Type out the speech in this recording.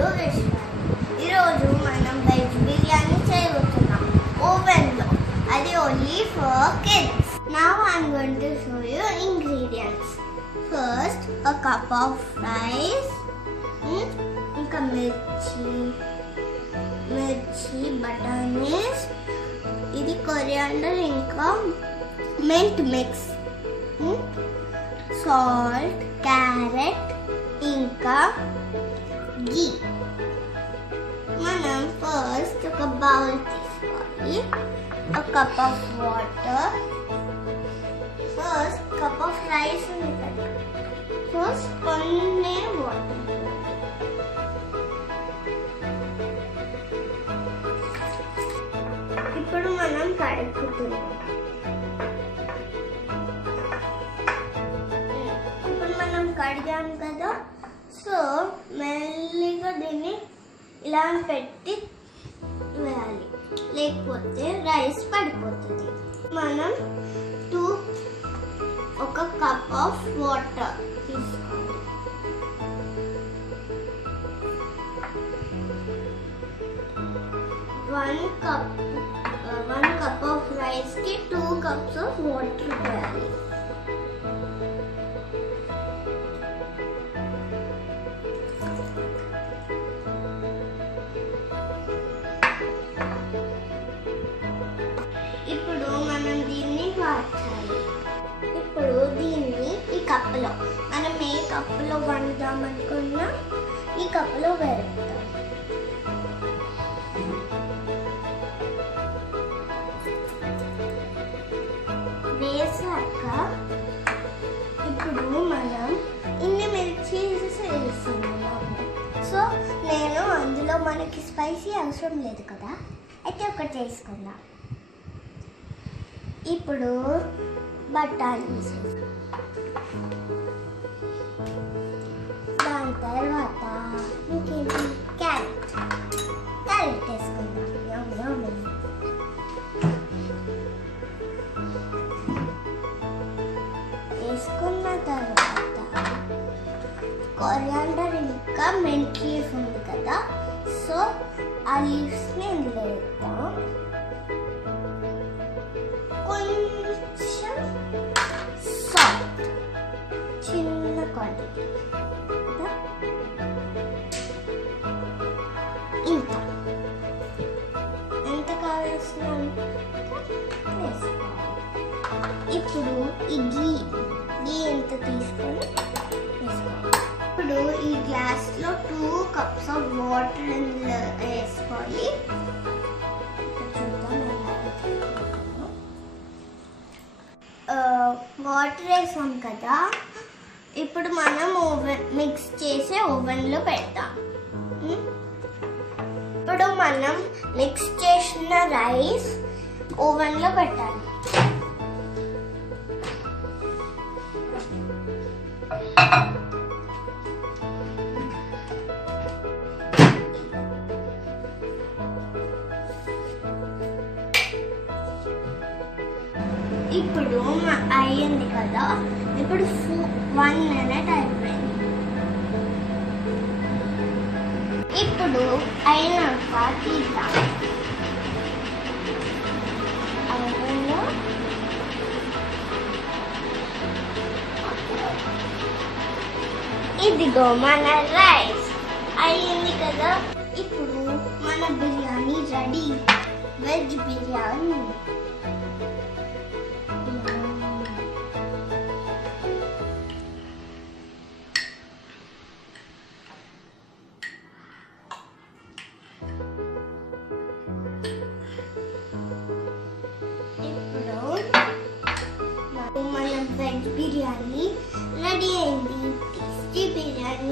పేరు విశ్వాని. ఈరోజు మనం వెజ్ బిర్యానీ చేయబోతున్నాం ఓవెన్లో. అది only for kids. Now I'm going to show you ingredients. First, a cup of rice, ఇంకా మిర్చి, బటానీస్, ఇది కొరియాండర్ ఇంకా మింట్ మిక్స్, సాల్ట్, క్యారెట్ ఇంకా ఘీ. మనం ఫస్ట్ ఒక బౌల్ తీసుకోవాలి, ఒక cup of water. First cup of rice ఉంది కదా, ఫస్ట్ కొన్ని వాటర్. ఇప్పుడు మనం కడుక్కుతున్నాం. కడిగాం కదా, సో మెల్లిగా దీన్ని ఇలా పెట్టి వేయాలి, లేకపోతే రైస్ పడిపోతుంది. మనం ఒక కప్ ఆఫ్ వాటర్ తీసుకోవాలి. వన్ కప్ ఆఫ్ రైస్ కి 2 cups ఆఫ్ వాటర్ వేయాలి. ఇప్పుడు మనం దీన్ని వార్చాలి. ఇప్పుడు దీన్ని ఈ కప్పులో, మనం ఏ కప్పులో వండుదాం అనుకున్నా ఈ కప్పులో వేస్తాం. వేసాక ఇప్పుడు మనం ఇన్ని మిర్చి వేస్తున్నాం. సో నేను అందులో మనకి స్పైసీ అవసరం లేదు కదా, అయితే ఒకటి చేసుకుందాం. ఇప్పుడు బటానీస్, దాని తర్వాత ఇంకేంటి, క్యారెట్ వేసుకుందాం. వేసుకున్న తర్వాత కొరియాండర్ ఇంకా మింట్ లీఫ్ ఉంది కదా, సో ఆ లీవ్స్ని ఇందులో వేద్దాం. కొంచెం సాల్ట్, చిన్న క్వాంటిటీ, ఇంకా ఎంత కావాల్సిన వేసుకోవాలి. ఇప్పుడు ఈ ఘీ ఎంత తీసుకొని వేసుకోవాలి. ఇప్పుడు ఈ గ్లాస్లో 2 cups ఆఫ్ వాటర్ ఇందులో వేసుకోవాలి. వాటర్ వేసాం కదా, ఇప్పుడు మనం మిక్స్ చేసి ఓవెన్లో పెడతాం. ఇప్పుడు మనం మిక్స్ చేసిన రైస్ ఓవెన్లో పెట్టాలి. ఇప్పుడు అయ్యింది కదా, ఇప్పుడు 1 minute అయిపోయింది. ఇప్పుడు అయినాక తీద్దాం. ఇదిగో మన రైస్ అయ్యింది కదా. ఇప్పుడు మన బిర్యానీ రెడీ, వెజ్ బిర్యానీ. మన వెజ్ బిర్యానీ రెడీ అయింది. టేస్టీ బిర్యానీ.